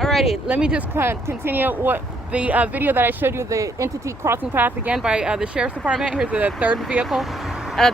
Alrighty, let me just continue what the video that I showed you, the entity crossing path again by the Sheriff's Department. Here's the third vehicle.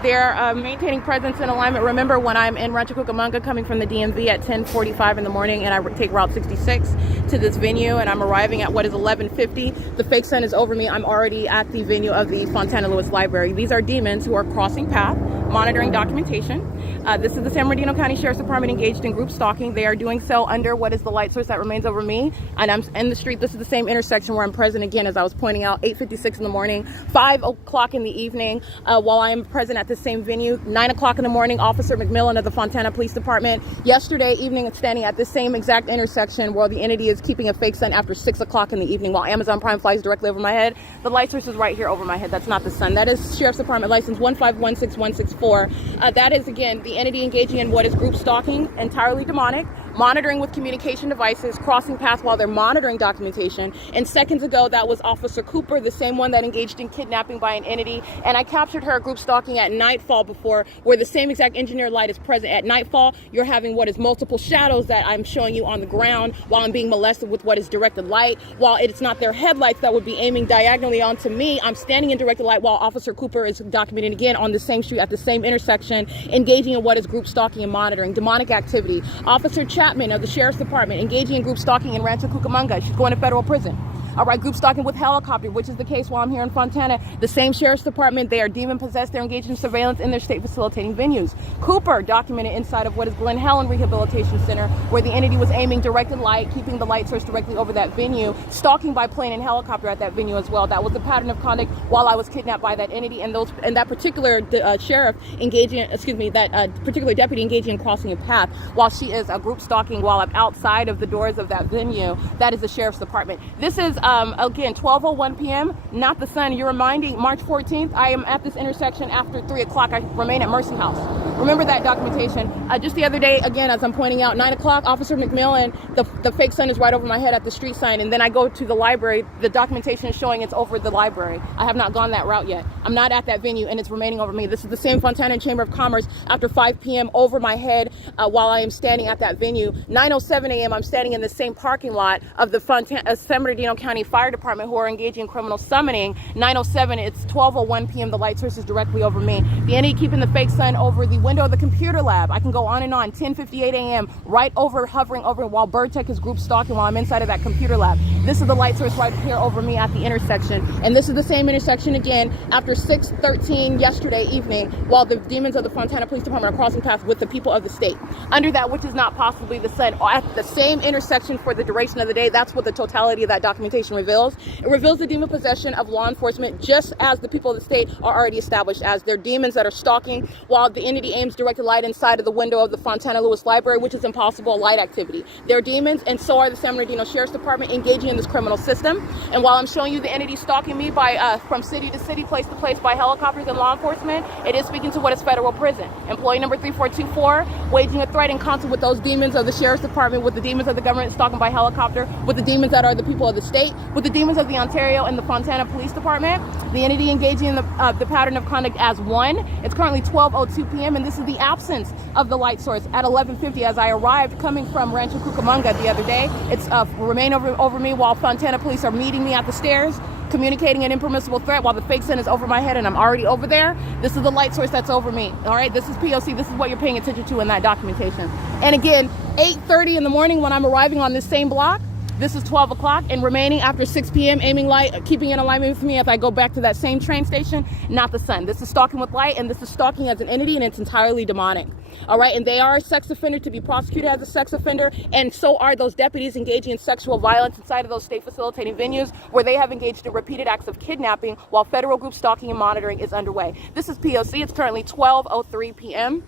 They're maintaining presence and alignment. Remember, when I'm in Rancho Cucamonga coming from the DMV at 10:45 in the morning and I take Route 66 to this venue and I'm arriving at what is 11:50, the fake sun is over me. I'm already at the venue of the Fontana Lewis Library. These are demons who are crossing path, monitoring documentation. This is the San Bernardino County Sheriff's Department engaged in group stalking. They are doing so under what is the light source that remains over me. And I'm in the street. This is the same intersection where I'm present again, as I was pointing out, 8:56 in the morning, 5 o'clock in the evening, while I am present at the same venue. 9 o'clock in the morning, Officer McMillan of the Fontana Police Department. Yesterday evening, standing at the same exact intersection where the entity is keeping a fake sun after 6 o'clock in the evening while Amazon Prime flies directly over my head. The light source is right here over my head. That's not the sun. That is Sheriff's Department license 1516164. That is, again, the entity engaging in what is group stalking, entirely demonic, monitoring with communication devices, crossing paths while they're monitoring documentation. And seconds ago, that was Officer Cooper, the same one that engaged in kidnapping by an entity. And I captured her group stalking at nightfall before, where the same exact engineered light is present. At nightfall, you're having what is multiple shadows that I'm showing you on the ground while I'm being molested with what is directed light. While it's not their headlights that would be aiming diagonally onto me, I'm standing in directed light while Officer Cooper is documenting again on the same street at the same intersection, engaging in what is group stalking and monitoring, demonic activity. Officer Chapman of the Sheriff's Department engaging in group stalking in Rancho Cucamonga. She's going to federal prison. All right, group stalking with helicopter, which is the case while I'm here in Fontana. The same Sheriff's Department, they are demon possessed. They're engaged in surveillance in their state facilitating venues. Cooper documented inside of what is Glen Helen Rehabilitation Center, where the entity was aiming directed light, keeping the light source directly over that venue, stalking by plane and helicopter at that venue as well. That was the pattern of conduct while I was kidnapped by that entity, and that particular sheriff engaging, that particular deputy engaging in crossing a path while she is group stalking while I'm outside of the doors of that venue. That is the Sheriff's Department. This is again, 12:01 p.m., not the sun. You're reminding March 14th, I am at this intersection after 3 o'clock. I remain at Mercy House. Remember that documentation. Just the other day, again, as I'm pointing out, 9 o'clock, Officer McMillan, the fake sun is right over my head at the street sign, and then I go to the library. The documentation is showing it's over the library. I have not gone that route yet. I'm not at that venue, and it's remaining over me. This is the same Fontana Chamber of Commerce after 5 p.m. over my head while I am standing at that venue. 9:07 a.m., I'm standing in the same parking lot of the San Bernardino County Fire Department who are engaging in criminal summoning. 9:07, it's 12:01 p.m. The light source is directly over me. The entity keeping the fake sun over the window of the computer lab. I can go on and on. 10:58 a.m. right over, hovering over while Bird Tech is group stalking while I'm inside of that computer lab. This is the light source right here over me at the intersection. And this is the same intersection again after 6:13 yesterday evening while the demons of the Fontana Police Department are crossing paths with the people of the state. Under that, which is not possibly the sun, at the same intersection for the duration of the day. That's what the totality of that documentation reveals. It reveals the demon possession of law enforcement, just as the people of the state are already established as. They're demons that are stalking while the entity aims directed light inside of the window of the Fontana Lewis Library, which is impossible light activity. They're demons, and so are the San Bernardino Sheriff's Department engaging in this criminal system. And while I'm showing you the entity stalking me by from city to city, place to place by helicopters and law enforcement, it is speaking to what is federal prison. Employee number 3424, waging a threat in concert with those demons of the Sheriff's Department, with the demons of the government stalking by helicopter, with the demons that are the people of the state, with the demons of the Ontario and the Fontana Police Department. The entity engaging in the pattern of conduct as one. It's currently 12:02 p.m. and this is the absence of the light source at 11:50 as I arrived coming from Rancho Cucamonga the other day. It's remain over me while Fontana Police are meeting me at the stairs, communicating an impermissible threat while the fake sun is over my head and I'm already over there. This is the light source that's over me. All right, this is P.O.C. This is what you're paying attention to in that documentation. And again, 8:30 in the morning when I'm arriving on this same block. This is 12 o'clock and remaining after 6 p.m. aiming light, keeping in alignment with me as I go back to that same train station, not the sun. This is stalking with light, and this is stalking as an entity, and it's entirely demonic. All right, and they are a sex offender to be prosecuted as a sex offender, and so are those deputies engaging in sexual violence inside of those state facilitating venues where they have engaged in repeated acts of kidnapping while federal group stalking and monitoring is underway. This is P.O.C. It's currently 12:03 p.m.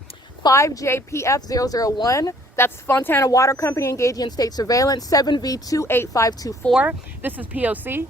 5JPF001. That's Fontana Water Company engaging in state surveillance. 7V28524. This is P.O.C.